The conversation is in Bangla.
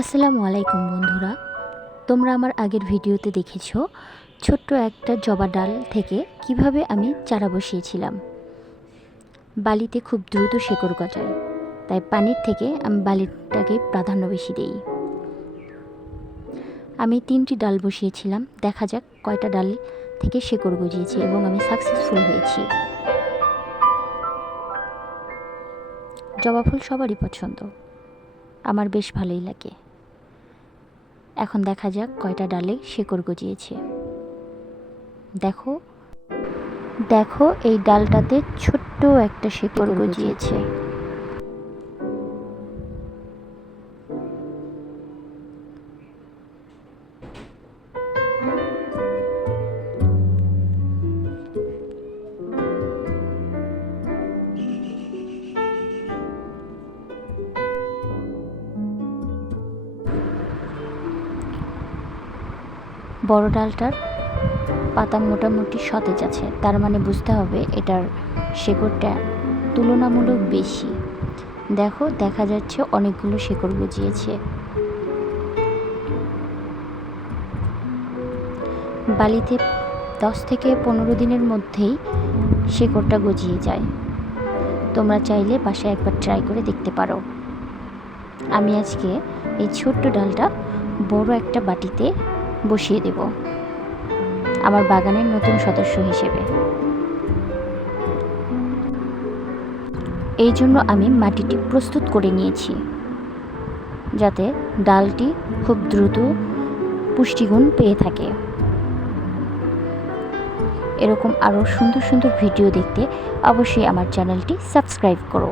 আসসালামু আলাইকুম বন্ধুরা। তোমরা আমার আগের ভিডিওতে দেখেছ ছোট্ট একটা জবা ডাল থেকে কীভাবে আমি চারা বসিয়েছিলাম। বালিতে খুব দ্রুত শেকড় গজায়, তাই পানির থেকে আমি বালিটাকে প্রাধান্য বেশি দেই। আমি তিনটি ডাল বসিয়েছিলাম, দেখা যাক কয়টা ডাল থেকে শেকড় গজিয়েছে এবং আমি সাকসেসফুল হয়েছি। জবা ফুল সবারই পছন্দ, আমার বেশ ভালোই লাগে। এখন দেখা যাক কয়টা ডালে শেকড় গজিয়েছে। দেখো। দেখো এই ডালটাতে ছোট্ট একটা শেকড় গজিয়েছে। বড় ডালটার পাতা মোটামুটি সতেজ আছে। তার মানে বুঝতে হবে এটার শেকড়টা তুলনামূলক বেশি। দেখো, দেখা যাচ্ছে অনেকগুলো শেকড় গজিয়েছে। বালিতে দশ থেকে পনেরো দিনের মধ্যেই শেকড়টা গজিয়ে যায়। তোমরা চাইলে বাসায় একবার ট্রাই করে দেখতে পারো। আমি আজকে এই ছোট্ট ডালটা বড় একটা বাটিতে বসিয়ে দেব। আমার বাগানের নতুন সদস্য হিসেবে। এই জন্য আমি মাটিটি প্রস্তুত করে নিয়েছি, যাতে ডালটি খুব দ্রুত পুষ্টিগুণ পেয়ে থাকে। এরকম আরও সুন্দর সুন্দর ভিডিও দেখতে অবশ্যই আমার চ্যানেলটি সাবস্ক্রাইব করো।